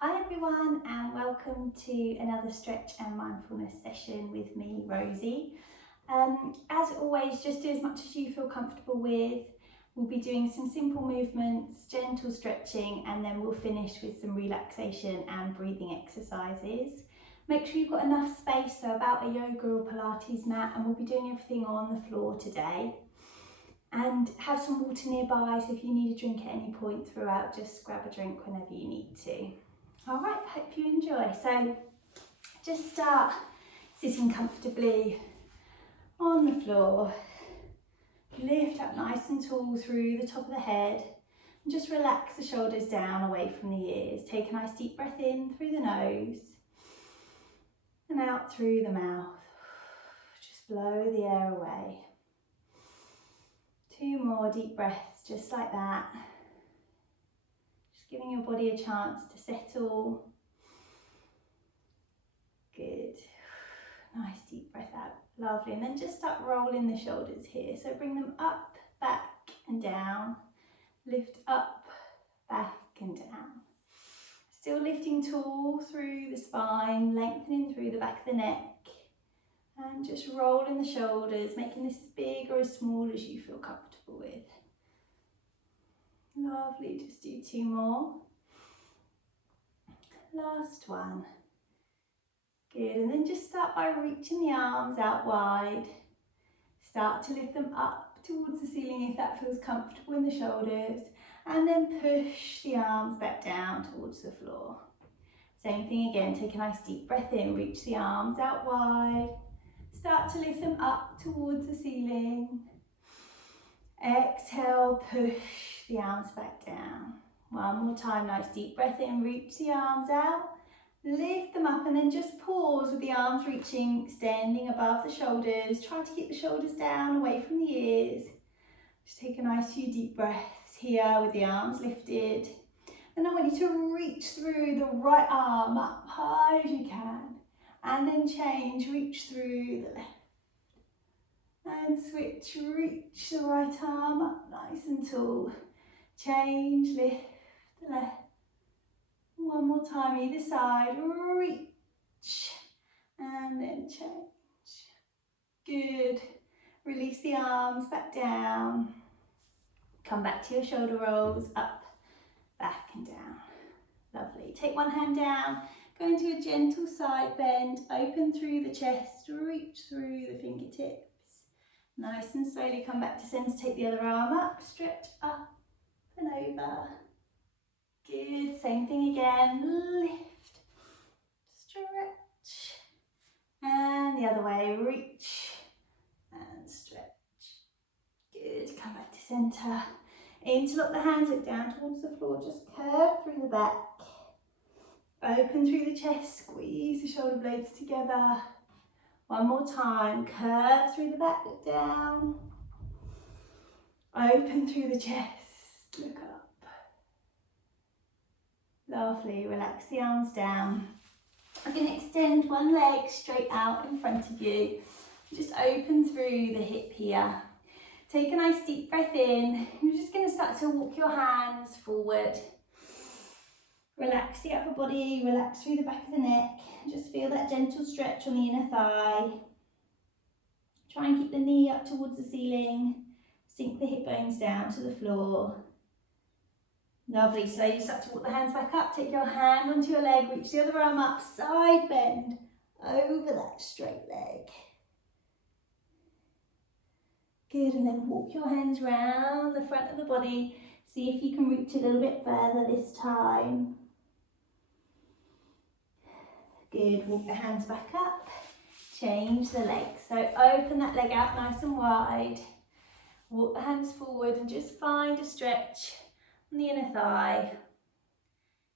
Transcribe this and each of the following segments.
Hi everyone, and welcome to another stretch and mindfulness session with me, Rosie. As always, just do as much as you feel comfortable with. We'll be doing some simple movements, gentle stretching, and then we'll finish with some relaxation and breathing exercises. Make sure you've got enough space, so about a yoga or Pilates mat, and we'll be doing everything on the floor today. And have some water nearby, so if you need a drink at any point throughout, just grab a drink whenever you need to. All right, hope you enjoy. So just start sitting comfortably on the floor. Lift up nice and tall through the top of the head. And just relax the shoulders down away from the ears. Take a nice deep breath in through the nose and out through the mouth. Just blow the air away. 2 more deep breaths, just like that. Just giving your body a chance to settle. Good. Nice deep breath out. Lovely. And then just start rolling the shoulders here. So bring them up, back and down. Lift up, back and down. Still lifting tall through the spine, lengthening through the back of the neck. And just rolling the shoulders, making this as big or as small as you feel comfortable with. Lovely, just do 2 more. Last one. Good, and then just start by reaching the arms out wide. Start to lift them up towards the ceiling if that feels comfortable in the shoulders. And then push the arms back down towards the floor. Same thing again, take a nice deep breath in, reach the arms out wide. Start to lift them up towards the ceiling. Exhale, push the arms back down. One more time, nice deep breath in, reach the arms out. Lift them up and then just pause with the arms reaching, extending above the shoulders. Try to keep the shoulders down, away from the ears. Just take a nice few deep breaths here with the arms lifted. And I want you to reach through the right arm up high as you can. And then change, reach through the left. And switch, reach the right arm up nice and tall. Change, lift the left. One more time, either side, reach. And then change. Good. Release the arms back down. Come back to your shoulder rolls, up, back and down. Lovely. Take one hand down. Go into a gentle side bend, open through the chest, reach through the fingertips. Nice and slowly come back to centre, take the other arm up, stretch up and over. Good, same thing again, lift, stretch, and the other way, reach and stretch. Good, come back to centre. Interlock the hands, look down towards the floor, just curve through the back. Open through the chest, squeeze the shoulder blades together. One more time, curve through the back, look down. Open through the chest, look up. Lovely, relax the arms down. I'm going to extend one leg straight out in front of you. Just open through the hip here. Take a nice deep breath in. You're just going to start to walk your hands forward. Relax the upper body, relax through the back of the neck. Just feel that gentle stretch on the inner thigh. Try and keep the knee up towards the ceiling. Sink the hip bones down to the floor. Lovely, slowly start to walk the hands back up. Take your hand onto your leg, reach the other arm up, side bend over that straight leg. Good, and then walk your hands round the front of the body. See if you can reach a little bit further this time. Good, walk the hands back up, change the leg. So open that leg out nice and wide. Walk the hands forward and just find a stretch on the inner thigh.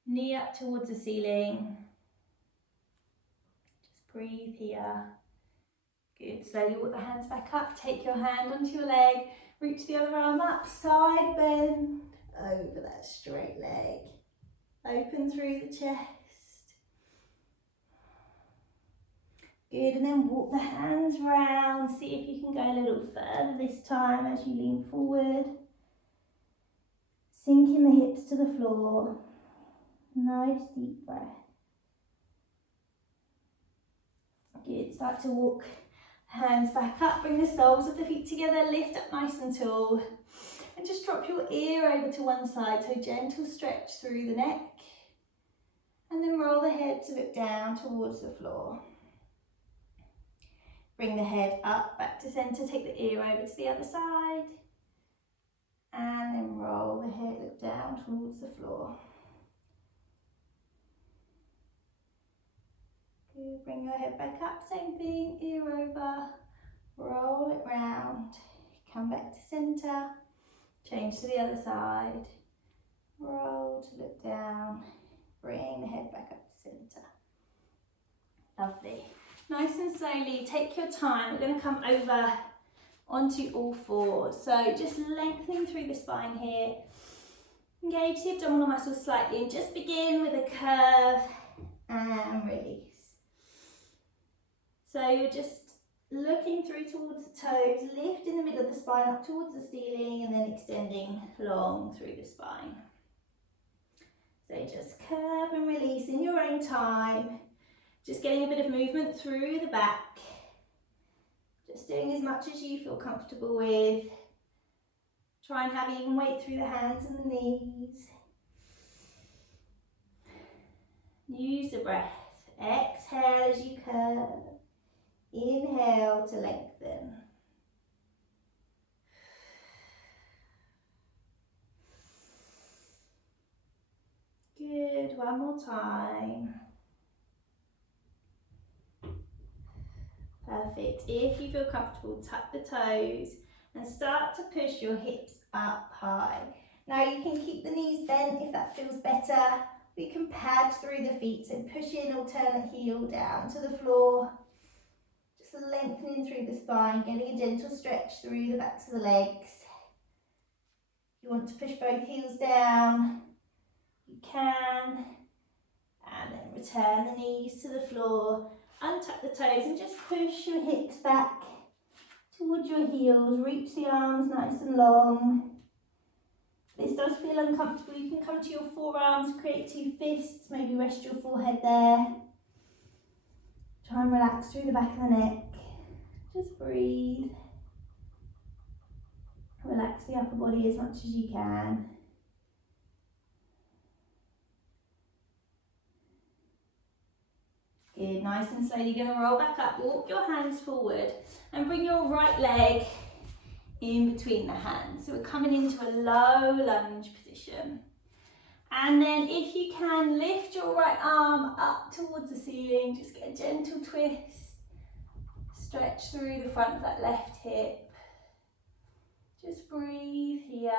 Knee up towards the ceiling. Just breathe here. Good, slowly walk the hands back up, take your hand onto your leg, reach the other arm up, side bend over that straight leg. Open through the chest. Good, and then walk the hands round. See if you can go a little further this time as you lean forward. Sinking the hips to the floor. Nice deep breath. Good, start to walk hands back up, bring the soles of the feet together, lift up nice and tall. And just drop your ear over to one side, so gentle stretch through the neck. And then roll the head to look down towards the floor. Bring the head up, back to centre, take the ear over to the other side. And then roll the head, look down towards the floor. Good, bring your head back up, same thing, ear over, roll it round, come back to centre, change to the other side, roll to look down, bring the head back up to centre. Lovely. Nice and slowly, take your time. We're going to come over onto all fours. So just lengthening through the spine here. Engage the abdominal muscles slightly and just begin with a curve and release. So you're just looking through towards the toes, lift in the middle of the spine up towards the ceiling and then extending long through the spine. So just curve and release in your own time. Just getting a bit of movement through the back. Just doing as much as you feel comfortable with. Try and have even weight through the hands and the knees. Use the breath. Exhale as you curve. Inhale to lengthen. Good, one more time. Perfect. If you feel comfortable, tuck the toes and start to push your hips up high. Now you can keep the knees bent if that feels better. We can pad through the feet, so push in, alternate heel down to the floor. Just lengthening through the spine, getting a gentle stretch through the backs of the legs. If you want to push both heels down, you can. And then return the knees to the floor. Untuck the toes and just push your hips back towards your heels. Reach the arms nice and long. If this does feel uncomfortable, you can come to your forearms, create two fists, maybe rest your forehead there. Try and relax through the back of the neck. Just breathe. Relax the upper body as much as you can. Good, nice and slowly you're going to roll back up, walk your hands forward and bring your right leg in between the hands. So we're coming into a low lunge position. And then if you can, lift your right arm up towards the ceiling, just get a gentle twist. Stretch through the front of that left hip. Just breathe here.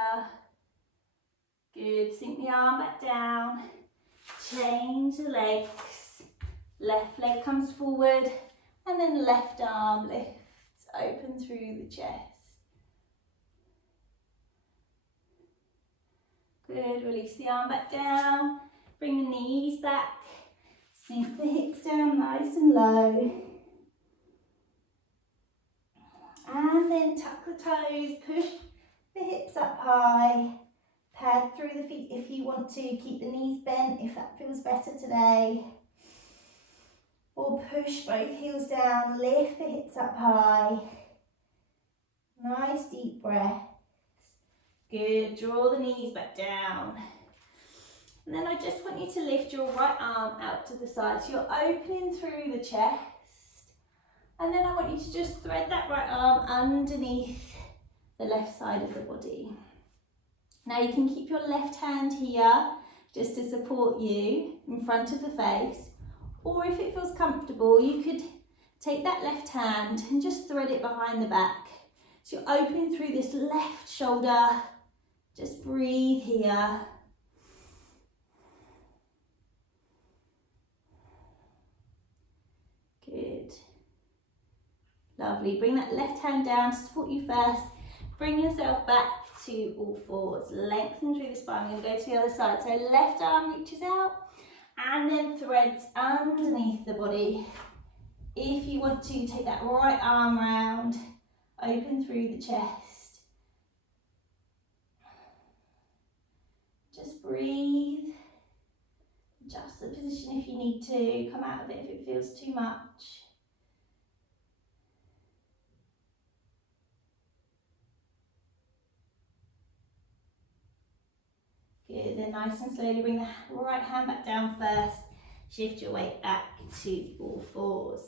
Good, sink the arm back down. Change the legs. Left leg comes forward and then left arm lifts open through the chest. Good, release the arm back down, bring the knees back, sink the hips down nice and low. And then tuck the toes, push the hips up high, pad through the feet if you want to, keep the knees bent if that feels better today. Or push both heels down, lift the hips up high. Nice deep breaths. Good, draw the knees back down. And then I just want you to lift your right arm out to the side. So you're opening through the chest. And then I want you to just thread that right arm underneath the left side of the body. Now you can keep your left hand here just to support you in front of the face. Or if it feels comfortable, you could take that left hand and just thread it behind the back. So you're opening through this left shoulder. Just breathe here. Good. Lovely. Bring that left hand down to support you first. Bring yourself back to all fours. Lengthen through the spine. We're going to go to the other side. So left arm reaches out. And then threads underneath the body. If you want to, take that right arm round, open through the chest. Just breathe. need to. Come out of it if it feels too much. Good, then nice and slowly bring the right hand back down first. Shift your weight back to all fours.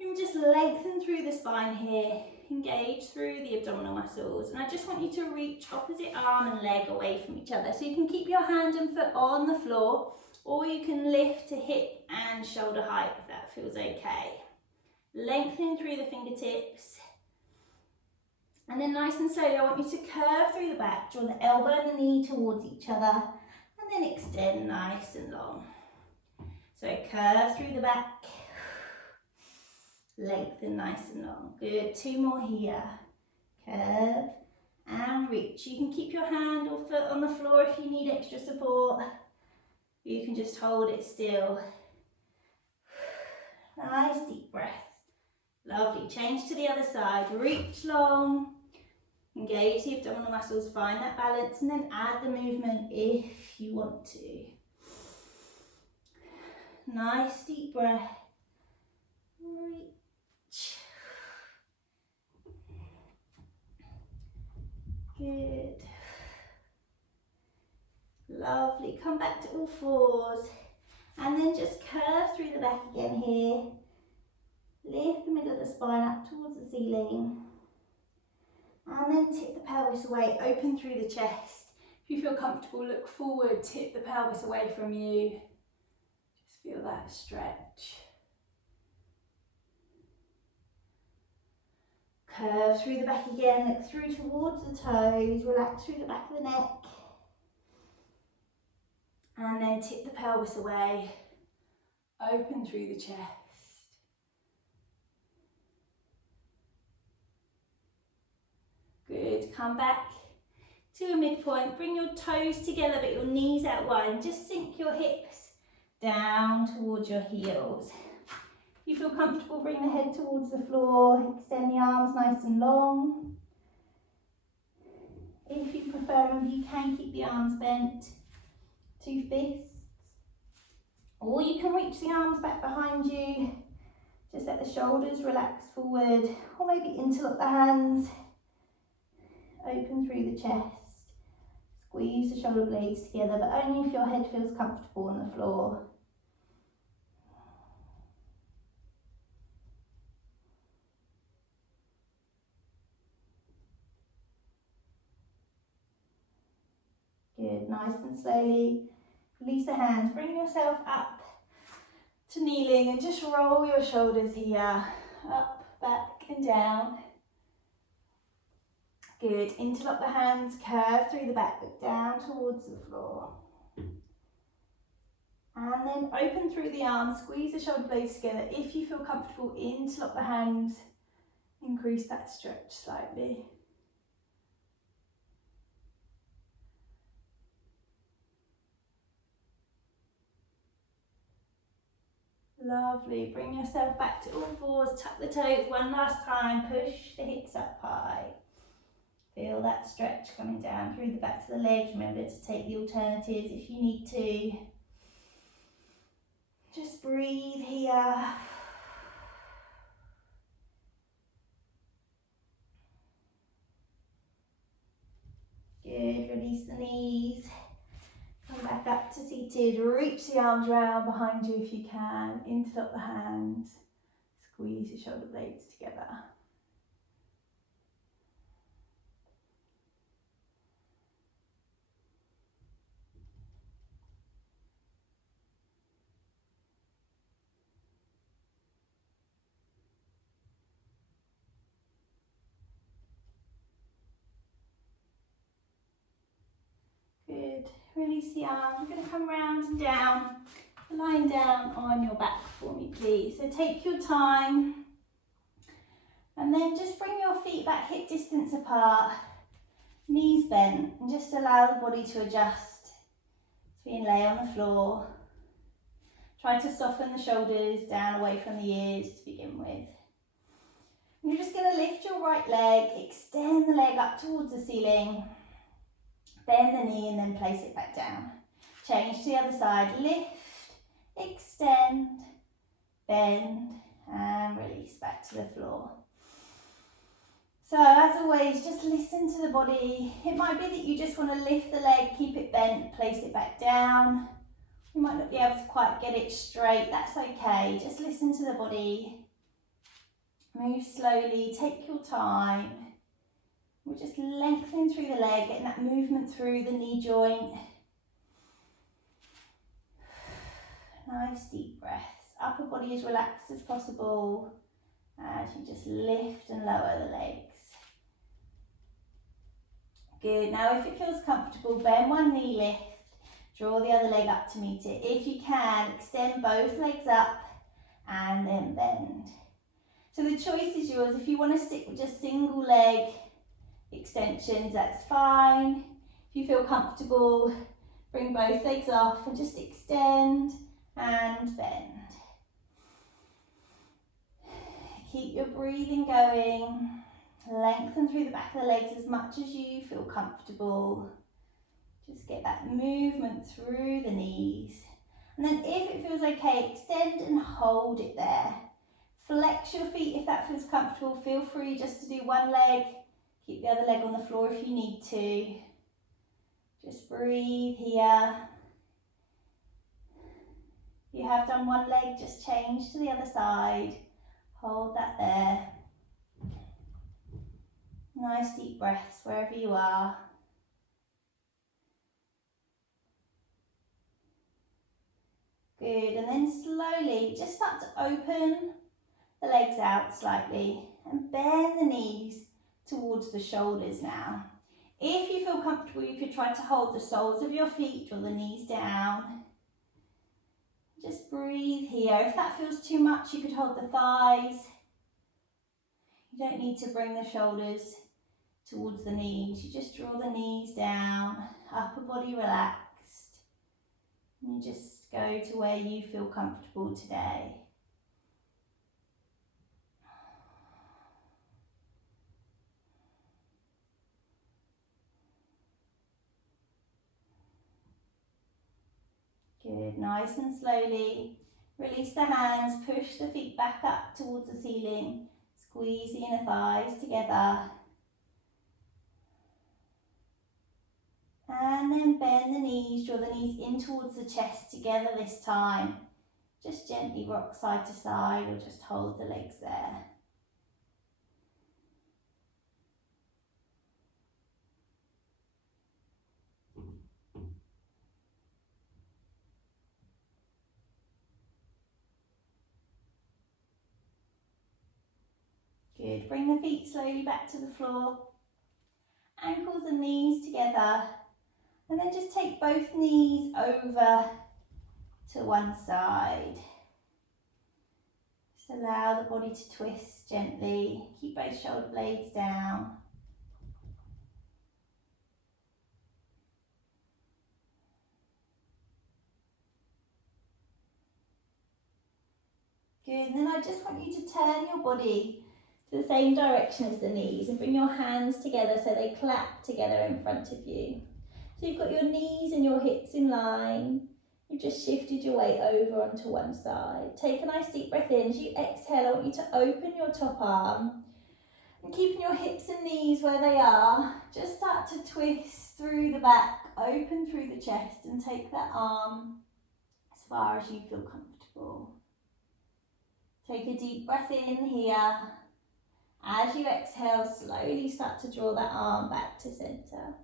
And just lengthen through the spine here. Engage through the abdominal muscles. And I just want you to reach opposite arm and leg away from each other. So you can keep your hand and foot on the floor, or you can lift to hip and shoulder height if that feels okay. Lengthening through the fingertips. And then nice and slowly, I want you to curve through the back, draw the elbow and the knee towards each other, and then extend nice and long. So curve through the back, lengthen nice and long. Good, 2 more here. Curve and reach. You can keep your hand or foot on the floor if you need extra support. You can just hold it still. Nice deep breath. Lovely, change to the other side, reach long, engage the abdominal muscles, find that balance, and then add the movement if you want to. Nice deep breath, reach. Good. Lovely, come back to all fours, and then just curve through the back again here. Lift the middle of the spine up towards the ceiling. And then tip the pelvis away, open through the chest. If you feel comfortable, look forward, tip the pelvis away from you. Just feel that stretch. Curve through the back again, look through towards the toes, relax through the back of the neck. And then tip the pelvis away, open through the chest. Good, come back to a midpoint, bring your toes together but your knees out wide, and just sink your hips down towards your heels. If you feel comfortable, bring the head towards the floor, extend the arms nice and long. If you prefer, you can keep the arms bent, 2 fists, or you can reach the arms back behind you, just let the shoulders relax forward, or maybe interlock the hands. Open through the chest, squeeze the shoulder blades together, but only if your head feels comfortable on the floor. Good, nice and slowly, release the hands, bring yourself up to kneeling and just roll your shoulders here, up, back and down. Good, interlock the hands, curve through the back, look down towards the floor. And then open through the arms, squeeze the shoulder blades together. If you feel comfortable, interlock the hands, increase that stretch slightly. Lovely, bring yourself back to all fours, tuck the toes one last time, push the hips up high. Feel that stretch coming down through the backs of the legs. Remember to take the alternatives if you need to. Just breathe here. Good, release the knees. Come back up to seated. Reach the arms round behind you if you can. Interlock the hands. Squeeze your shoulder blades together. Good. Release the arms. We're going to come round and down. Lying down on your back for me, please. So take your time. And then just bring your feet back hip distance apart. Knees bent. And just allow the body to adjust. So you can lay on the floor. Try to soften the shoulders down away from the ears to begin with. And you're just going to lift your right leg. Extend the leg up towards the ceiling. Bend the knee and then place it back down. Change to the other side, lift extend, bend, and release back to the floor. So as always, just listen to the body. It might be that you just want to lift the leg, keep it bent, place it back down. You might not be able to quite get it straight, that's okay. Just listen to the body. Move slowly, take your time. We're just lengthening through the leg, getting that movement through the knee joint. Nice deep breaths. Upper body as relaxed as possible as you just lift and lower the legs. Good. Now if it feels comfortable, bend one knee, lift. Draw the other leg up to meet it. If you can, extend both legs up and then bend. So the choice is yours. If you want to stick with just single leg extensions, that's fine. If you feel comfortable, bring both legs off and just extend and bend. Keep your breathing going. Lengthen through the back of the legs as much as you feel comfortable. Just get that movement through the knees. And then if it feels okay, extend and hold it there. Flex your feet if that feels comfortable. Feel free just to do one leg. Keep the other leg on the floor if you need to. Just breathe here. If you have done one leg, just change to the other side. Hold that there. Nice deep breaths wherever you are. Good, and then slowly just start to open the legs out slightly and bend the knees towards the shoulders now. If you feel comfortable, you could try to hold the soles of your feet, draw the knees down. Just breathe here. If that feels too much, you could hold the thighs. You don't need to bring the shoulders towards the knees. You just draw the knees down, upper body relaxed. And you just go to where you feel comfortable today. Good, nice and slowly. Release the hands, push the feet back up towards the ceiling. Squeeze the inner thighs together. And then bend the knees, draw the knees in towards the chest together this time. Just gently rock side to side or just hold the legs there. Good, bring the feet slowly back to the floor. Ankles and knees together. And then just take both knees over to one side. Just allow the body to twist gently. Keep both shoulder blades down. Good, and then I just want you to turn your body to the same direction as the knees and bring your hands together so they clap together in front of you. So you've got your knees and your hips in line. You've just shifted your weight over onto one side. Take a nice deep breath in. As you exhale, I want you to open your top arm and keeping your hips and knees where they are. Just start to twist through the back, open through the chest and take that arm as far as you feel comfortable. Take a deep breath in here. As you exhale, slowly start to draw that arm back to centre.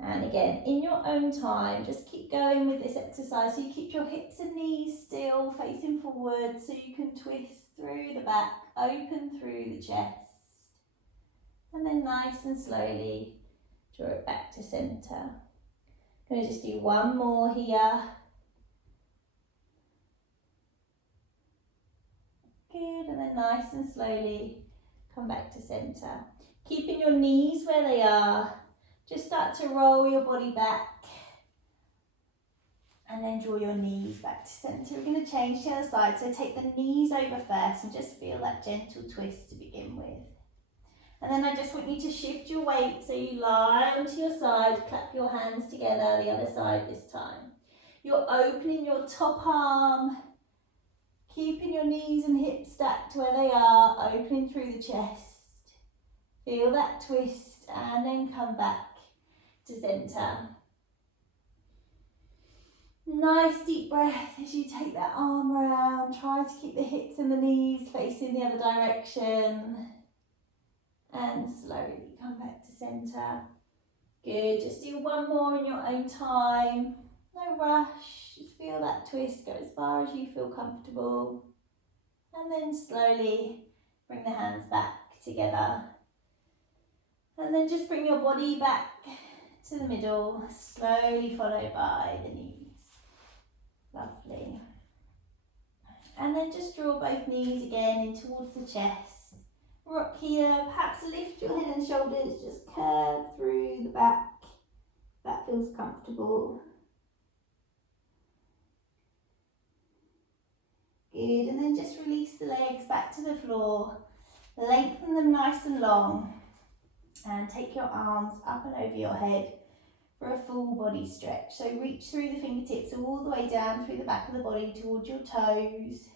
And again, in your own time, just keep going with this exercise. So you keep your hips and knees still facing forward so you can twist through the back, open through the chest. And then nice and slowly draw it back to centre. I'm going to just do one more here. Good, and then nice and slowly come back to centre. Keeping your knees where they are. Just start to roll your body back and then draw your knees back to centre. We're going to change to the other side. So take the knees over first and just feel that gentle twist to begin with. And then I just want you to shift your weight so you lie onto your side, clap your hands together, the other side this time. You're opening your top arm, keeping your knees and hips stacked where they are, opening through the chest. Feel that twist and then come back to centre. Nice deep breath as you take that arm around. Try to keep the hips and the knees facing the other direction. And slowly come back to centre. Good, just do one more in your own time. No rush, just feel that twist, go as far as you feel comfortable. And then slowly bring the hands back together. And then just bring your body back to the middle, slowly followed by the knees. Lovely. And then just draw both knees again in towards the chest. Rock here, perhaps lift your head and shoulders, just curve through the back. That feels comfortable. Good, and then just release the legs back to the floor. Lengthen them nice and long. And take your arms up and over your head for a full body stretch. So reach through the fingertips all the way down through the back of the body towards your toes.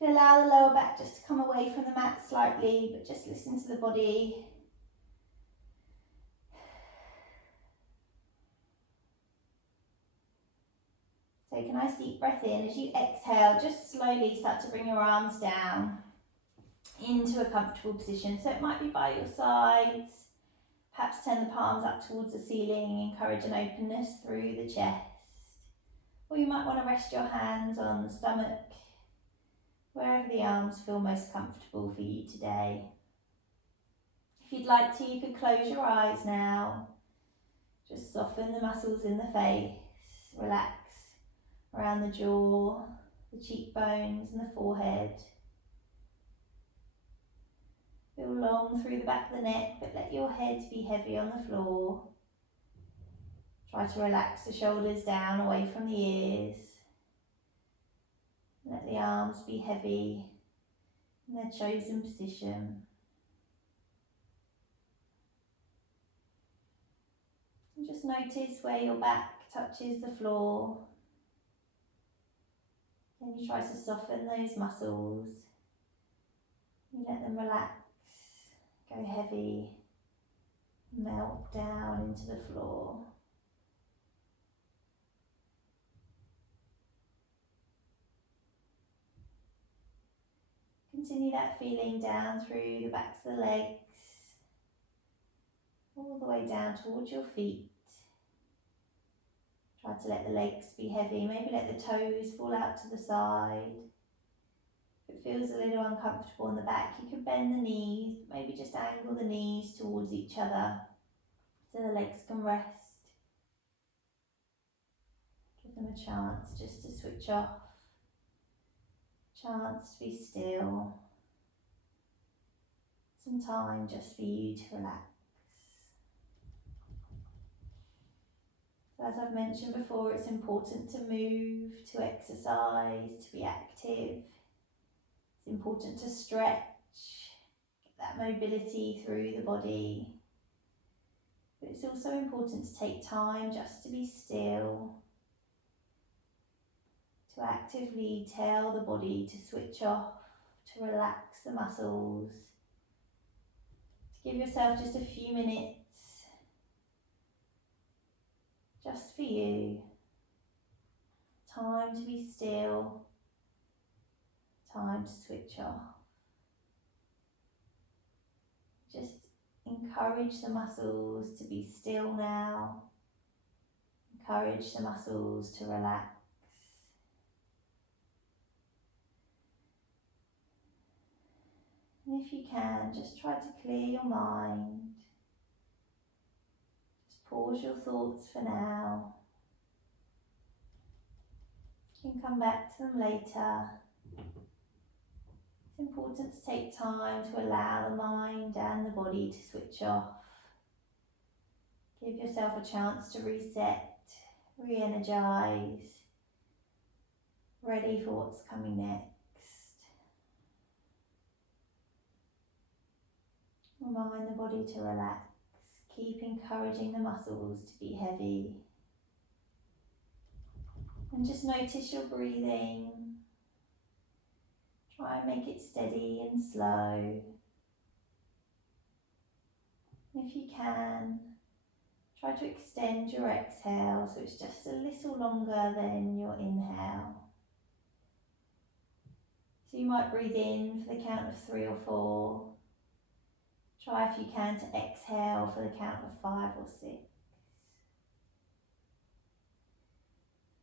You can allow the lower back just to come away from the mat slightly, but just listen to the body. Take a nice deep breath in. As you exhale, just slowly start to bring your arms down into a comfortable position. So it might be by your sides. Perhaps turn the palms up towards the ceiling, encourage an openness through the chest. Or you might want to rest your hands on the stomach, wherever the arms feel most comfortable for you today. If you'd like to, you could close your eyes now. Just soften the muscles in the face, relax around the jaw, the cheekbones and the forehead. Feel long through the back of the neck, but let your head be heavy on the floor. Try to relax the shoulders down away from the ears. Let the arms be heavy in their chosen position. And just notice where your back touches the floor. Then you try to soften those muscles. You let them relax, go heavy, melt down into the floor. Continue that feeling down through the backs of the legs, all the way down towards your feet. Try to let the legs be heavy, maybe let the toes fall out to the side. If it feels a little uncomfortable on the back, you can bend the knees, maybe just angle the knees towards each other so the legs can rest. Give them a chance just to switch off, chance to be still, some time just for you to relax. So as I've mentioned before, it's important to move, to exercise, to be active. It's important to stretch, get that mobility through the body. But it's also important to take time just to be still, to actively tell the body to switch off, to relax the muscles, to give yourself just a few minutes just for you. Time to be still, time to switch off. Just encourage the muscles to be still now. Encourage the muscles to relax. And if you can, just try to clear your mind. Just pause your thoughts for now. You can come back to them later. It's important to take time to allow the mind and the body to switch off. Give yourself a chance to reset, re-energize, ready for what's coming next. Remind the body to relax. Keep encouraging the muscles to be heavy. And just notice your breathing. Try and make it steady and slow. And if you can, try to extend your exhale so it's just a little longer than your inhale. So you might breathe in for the count of 3 or 4. Try if you can to exhale for the count of 5 or 6.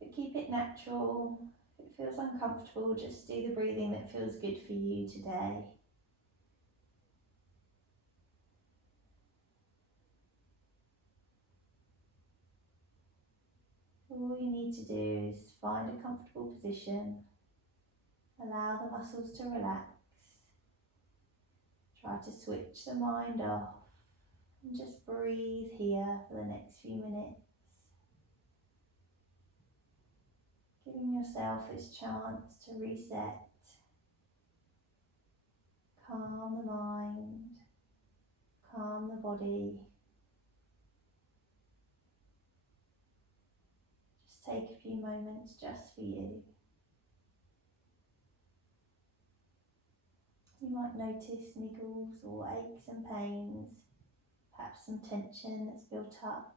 But keep it natural. If it feels uncomfortable, just do the breathing that feels good for you today. All you need to do is find a comfortable position. Allow the muscles to relax. Try to switch the mind off and just breathe here for the next few minutes. Giving yourself this chance to reset, calm the mind, calm the body. Just take a few moments just for you. You might notice niggles or aches and pains, perhaps some tension that's built up.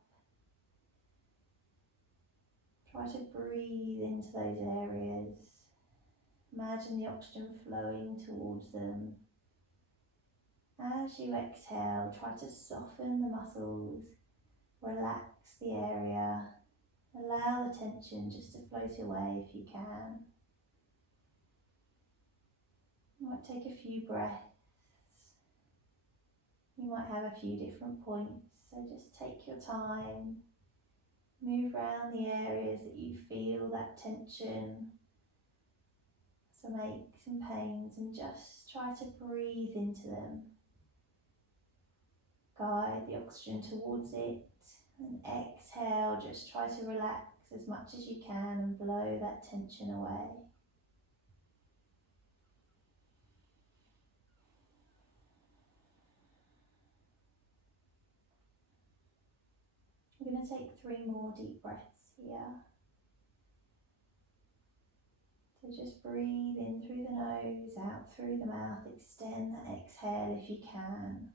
Try to breathe into those areas. Imagine the oxygen flowing towards them. As you exhale, try to soften the muscles, relax the area, allow the tension just to float away if you can. You might take a few breaths. You might have a few different points, so just take your time. Move around the areas that you feel that tension, some aches and pains, and just try to breathe into them. Guide the oxygen towards it, and exhale, just try to relax as much as you can and blow that tension away. We're going to take 3 more deep breaths here. So just breathe in through the nose, out through the mouth, extend that exhale if you can.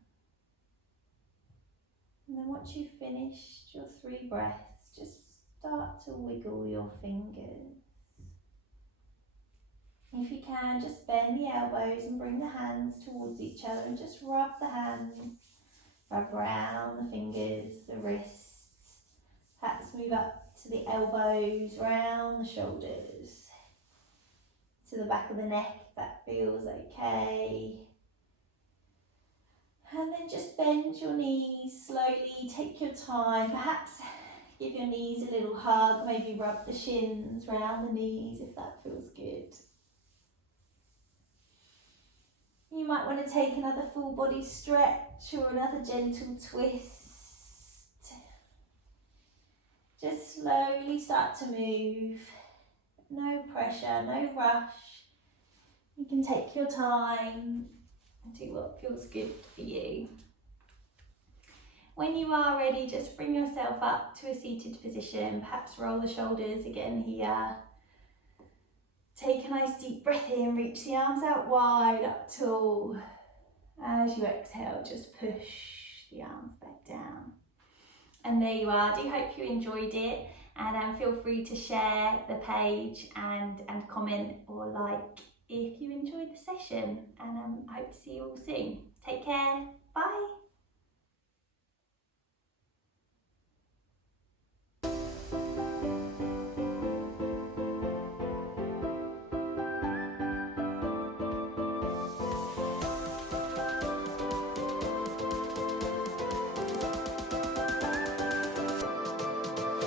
And then once you've finished your 3 breaths, just start to wiggle your fingers. If you can, just bend the elbows and bring the hands towards each other and just rub the hands, rub around the fingers, the wrists. Perhaps move up to the elbows, round the shoulders, to the back of the neck if that feels okay. And then just bend your knees slowly, take your time, perhaps give your knees a little hug, maybe rub the shins round the knees if that feels good. You might want to take another full body stretch or another gentle twist. Just slowly start to move. No pressure, no rush. You can take your time and do what feels good for you. When you are ready, just bring yourself up to a seated position. Perhaps roll the shoulders again here. Take a nice deep breath in, reach the arms out wide, up tall. As you exhale, just push the arms back down. And there you are. I do hope you enjoyed it, and feel free to share the page and comment or like if you enjoyed the session, and I hope to see you all soon. Take care. Bye.